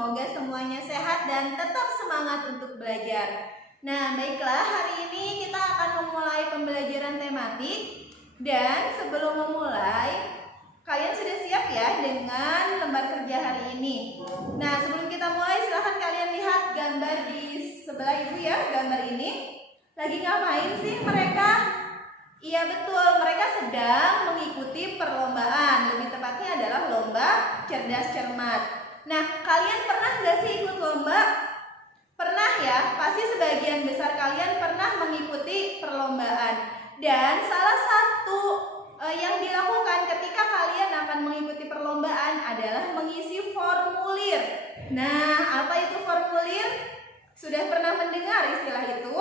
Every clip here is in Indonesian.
semoga semuanya sehat dan tetap semangat untuk belajar. Nah, baiklah, hari ini kita akan memulai pembelajaran tematik. Dan sebelum memulai, kalian sudah siap ya dengan lembar kerja hari ini? Nah, sebelum kita mulai, silahkan kalian lihat gambar di sebelah ibu ya, gambar ini. Lagi ngapain sih mereka? Iya betul, mereka sedang mengikuti perlombaan. Lebih tepatnya adalah lomba cerdas cermat. Nah, kalian pernah nggak sih ikut lomba? Pernah ya, pasti sebagian besar kalian pernah mengikuti perlombaan. Dan salah satu yang dilakukan ketika kalian akan mengikuti perlombaan adalah mengisi formulir. Nah, apa itu formulir? Sudah pernah mendengar istilah itu?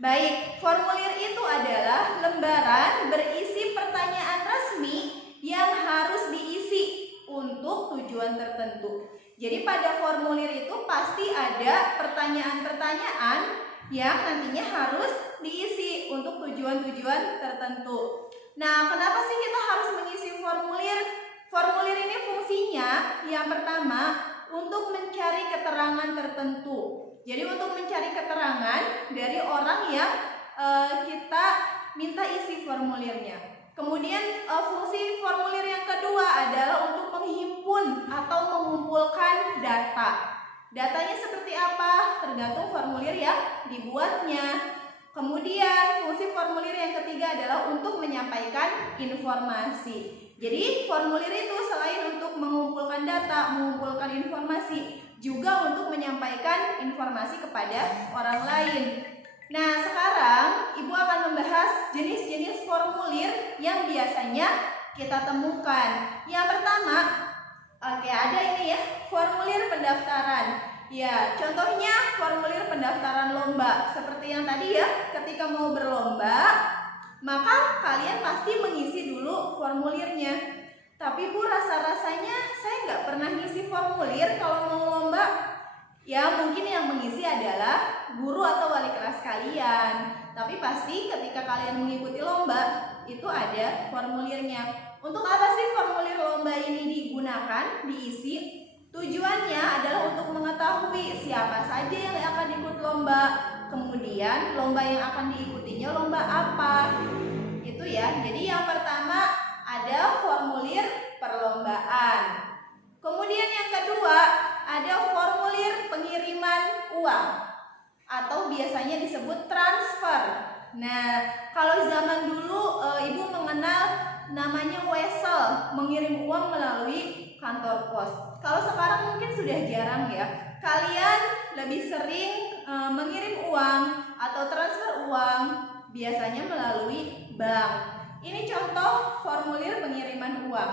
Baik, formulir itu adalah lembaran berisi pertanyaan resmi yang harus diisi untuk tujuan tertentu. Jadi pada formulir itu pasti ada pertanyaan-pertanyaan yang nantinya harus diisi untuk tujuan-tujuan tertentu. Nah, kenapa sih kita harus mengisi formulir? Formulir ini fungsinya yang pertama untuk mencari keterangan tertentu. Jadi untuk mencari keterangan dari orang yang kita minta isi formulirnya. Kemudian fungsi formulir yang kedua adalah untuk menghimpun atau mengumpulkan data. Datanya seperti apa? Tergantung formulir yang dibuatnya. Kemudian fungsi formulir yang ketiga adalah untuk menyampaikan informasi. Jadi formulir itu selain untuk mengumpulkan data, mengumpulkan informasi, juga untuk menyampaikan informasi kepada orang lain. Nah, sekarang Ibu akan membahas jenis-jenis formulir yang biasanya kita temukan. Yang pertama, ada ini ya, formulir pendaftaran. Ya, contohnya formulir pendaftaran lomba. Seperti yang tadi ya, ketika mau berlomba, maka kalian pasti mengisi dulu formulirnya. Tapi Bu, rasa-rasanya saya nggak pernah ngisi formulir kalau mau lomba. Ya, mungkin yang mengisi adalah guru atau wali kelas kalian. Tapi pasti ketika kalian mengikuti lomba, itu ada formulirnya. Untuk apa sih formulir lomba ini digunakan, diisi? Tujuannya adalah untuk mengetahui siapa saja yang akan ikut lomba. Kemudian lomba yang akan diikutinya lomba apa. Itu ya. Jadi yang pertama ada formulir perlombaan. Kemudian yang kedua ada formulir pengiriman uang atau biasanya disebut transfer. Nah, kalau zaman dulu Ibu mengenal namanya wesel, mengirim uang melalui kantor pos. Kalau sekarang mungkin sudah jarang ya. Kalian lebih sering mengirim uang atau transfer uang biasanya melalui bank. Ini contoh formulir pengiriman uang.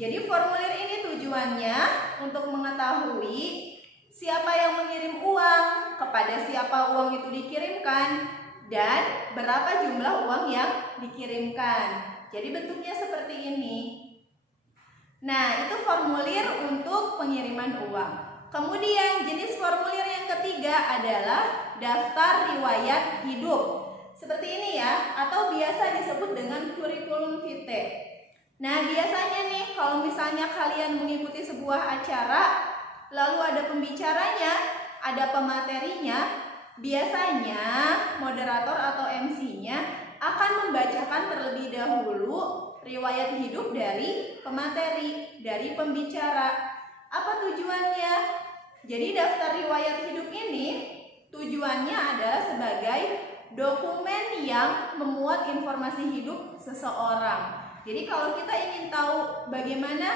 Jadi formulir ini tujuannya untuk mengetahui siapa yang mengirim uang, kepada siapa uang itu dikirimkan, dan berapa jumlah uang yang dikirimkan. Jadi bentuknya seperti ini. Nah, itu formulir untuk pengiriman uang. Kemudian jenis formulir yang ketiga adalah daftar riwayat hidup. Seperti ini ya, atau biasa disebut dengan kurikulum vitae. Nah, biasanya nih kalau misalnya kalian mengikuti sebuah acara, lalu ada pembicaranya, ada pematerinya, biasanya moderator atau MC-nya akan membacakan terlebih dahulu riwayat hidup dari pemateri, dari pembicara. Apa tujuannya? Jadi daftar riwayat hidup ini tujuannya adalah sebagai dokumen yang memuat informasi hidup seseorang. Jadi kalau kita ingin tahu bagaimana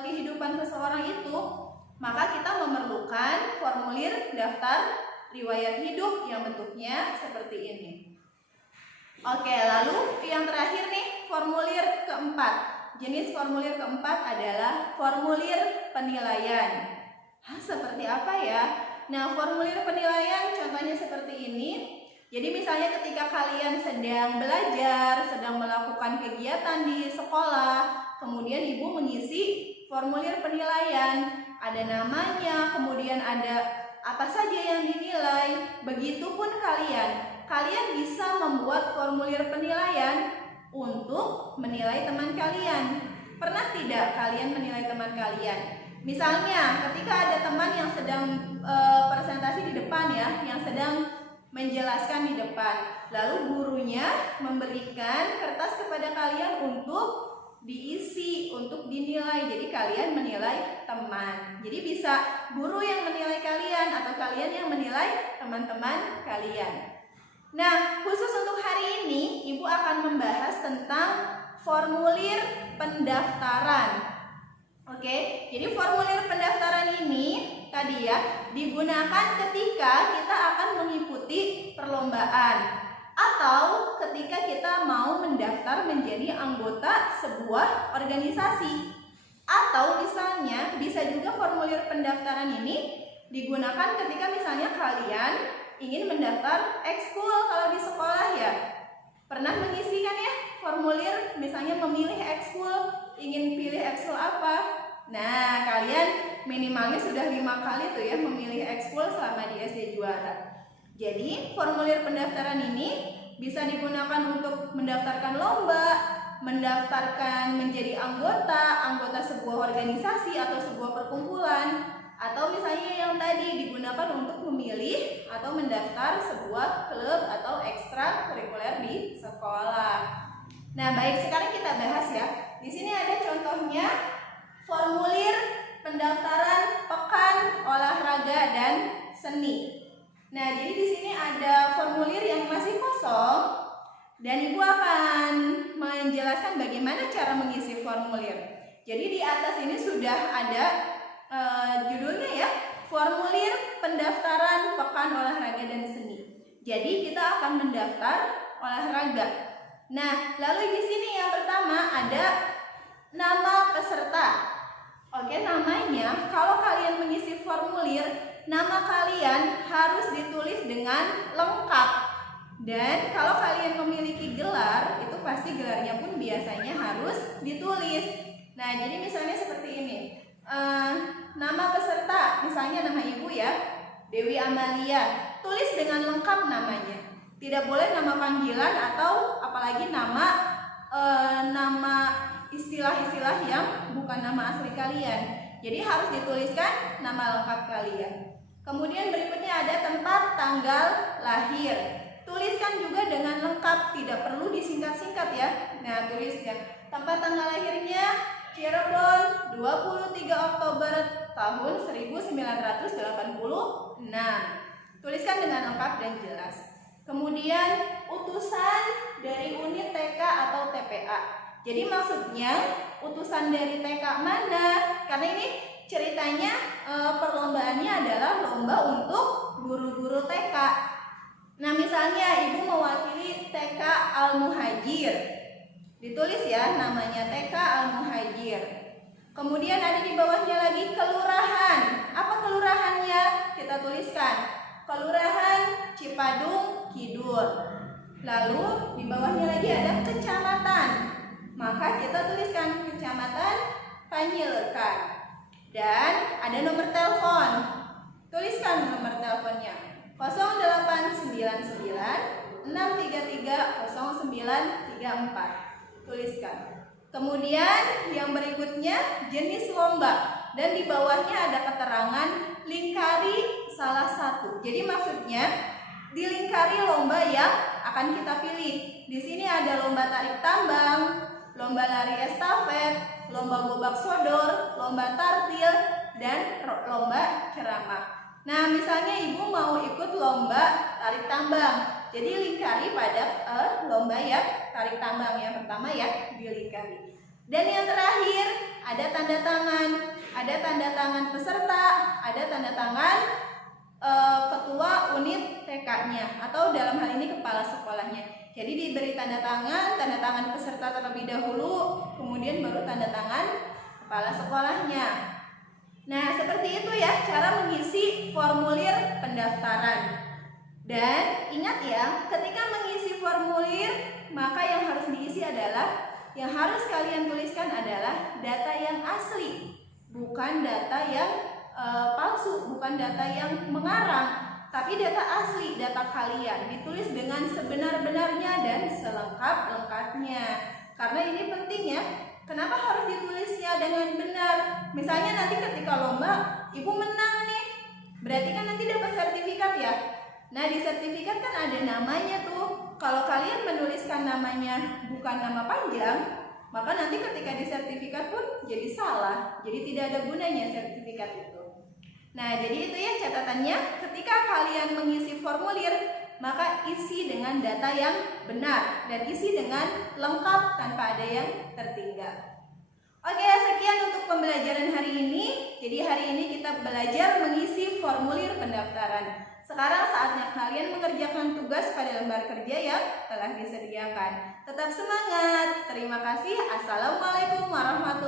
kehidupan seseorang itu, maka kita memerlukan formulir daftar riwayat hidup yang bentuknya seperti ini. Oke, lalu yang terakhir nih, formulir keempat. Jenis formulir keempat adalah formulir penilaian. Seperti apa ya? Nah, formulir penilaian contohnya seperti ini. Jadi misalnya ketika kalian sedang belajar, sedang melakukan kegiatan di sekolah, kemudian Ibu mengisi formulir penilaian. Ada namanya, kemudian ada apa saja yang dinilai. Begitupun kalian bisa membuat formulir penilaian untuk menilai teman kalian. Pernah tidak kalian menilai teman kalian? Misalnya ketika ada teman yang sedang presentasi di depan ya, yang sedang menjelaskan di depan, lalu gurunya memberikan kertas kepada kalian untuk diisi, untuk dinilai. Jadi kalian menilai teman. Jadi bisa guru yang menilai kalian atau kalian yang menilai teman-teman kalian. Nah, khusus untuk hari ini Ibu akan membahas tentang formulir pendaftaran. Oke, jadi formulir pendaftaran ini tadi ya digunakan ketika kita akan mengikuti perlombaan atau ketika kita mau mendaftar menjadi anggota sebuah organisasi. Atau misalnya bisa juga formulir pendaftaran ini digunakan ketika misalnya kalian ingin mendaftar ekskul kalau di sekolah ya. Pernah mengisi kan ya formulir, misalnya memilih ekskul, ingin pilih ekskul apa. Nah, kalian minimalnya sudah 5 kali tuh ya memilih ekskul selama di SD Juara. Jadi, formulir pendaftaran ini bisa digunakan untuk mendaftarkan lomba, mendaftarkan menjadi anggota sebuah organisasi atau sebuah perkumpulan, atau misalnya yang tadi digunakan untuk memilih atau mendaftar sebuah klub atau ekstrakurikuler di sekolah. Nah, baik, sekarang kita bahas ya. Di sini ada contohnya formulir pendaftaran pekan olahraga dan seni. Nah, jadi di sini ada formulir yang masih kosong dan Ibu akan menjelaskan bagaimana cara mengisi formulir. Jadi di atas ini sudah ada judulnya ya, formulir pendaftaran pekan olahraga dan seni. Jadi kita akan mendaftar olahraga. Nah, lalu di sini yang pertama ada nama peserta. Oke, namanya kalau kalian mengisi formulir, nama kalian harus ditulis dengan lengkap. Dan kalau kalian memiliki gelar, itu pasti gelarnya pun biasanya harus ditulis. Nah, jadi misalnya seperti ini. Nama peserta, misalnya nama Ibu ya, Dewi Amalia. Tulis dengan lengkap namanya. Tidak boleh nama panggilan atau apalagi nama istilah-istilah yang bukan nama asli kalian. Jadi harus dituliskan nama lengkap kalian. Kemudian berikutnya ada tempat tanggal lahir. Tuliskan juga dengan lengkap, tidak perlu disingkat-singkat ya. Nah, tulisnya tempat tanggal lahirnya Cirebon 23 Oktober tahun 1986. Tuliskan dengan lengkap dan jelas. Kemudian utusan dari unit TK atau TPA. Jadi maksudnya utusan dari TK mana? Karena ini ceritanya perlombaannya adalah lomba untuk guru-guru TK. Nah, misalnya Ibu mewakili TK Al-Muhajir. Ditulis ya namanya TK Al-Muhajir. Kemudian ada di bawahnya lagi kelurahan. Apa kelurahannya? Kita tuliskan. Kelurahan Cipadung Kidul. Lalu di bawahnya lagi ada kecamatan. Maka kita tuliskan kecamatan Panyilekan. Dan ada nomor telepon. Tuliskan nomor teleponnya 0899 633 0934. Tuliskan. Kemudian yang berikutnya jenis lomba. Dan di bawahnya ada keterangan lingkari salah satu. Jadi maksudnya dilingkari lomba yang akan kita pilih. Di sini ada lomba tarik tambang, lomba lari estafet, lomba gobak sodor, lomba tartil, dan lomba ceramah. Nah, misalnya Ibu mau ikut lomba tarik tambang, jadi lingkari pada lomba ya tarik tambang yang pertama ya dilingkari. Dan yang terakhir ada tanda tangan, peserta, ada tanda tangan ketua unit TK-nya atau dalam hal ini kepala sekolahnya. Jadi diberi tanda tangan peserta terlebih dahulu, kemudian baru tanda tangan kepala sekolahnya. Nah, seperti itu ya cara mengisi formulir pendaftaran. Dan ingat ya, ketika mengisi formulir, maka yang harus diisi adalah, yang harus kalian tuliskan adalah data yang asli, bukan data yang palsu, bukan data yang mengarang. Tapi data asli, data kalian ditulis dengan sebenar-benarnya dan selengkap-lengkapnya. Karena ini penting ya, Kenapa harus ditulisnya dengan benar? Misalnya nanti ketika lomba ibu menang nih, berarti kan nanti dapat sertifikat ya. Nah di sertifikat kan ada namanya tuh. Kalau kalian menuliskan namanya bukan nama panjang, maka nanti ketika di sertifikat pun jadi salah. Jadi tidak ada gunanya sertifikat itu. Nah jadi itu ya catatannya. Ketika kalian mengisi formulir, maka isi dengan data yang benar dan isi dengan lengkap tanpa ada yang tertinggal. Oke, sekian untuk pembelajaran hari ini. Jadi hari ini kita belajar mengisi formulir pendaftaran. Sekarang saatnya kalian mengerjakan tugas pada lembar kerja yang telah disediakan. Tetap semangat. Terima kasih. Assalamualaikum warahmatullahi wabarakatuh.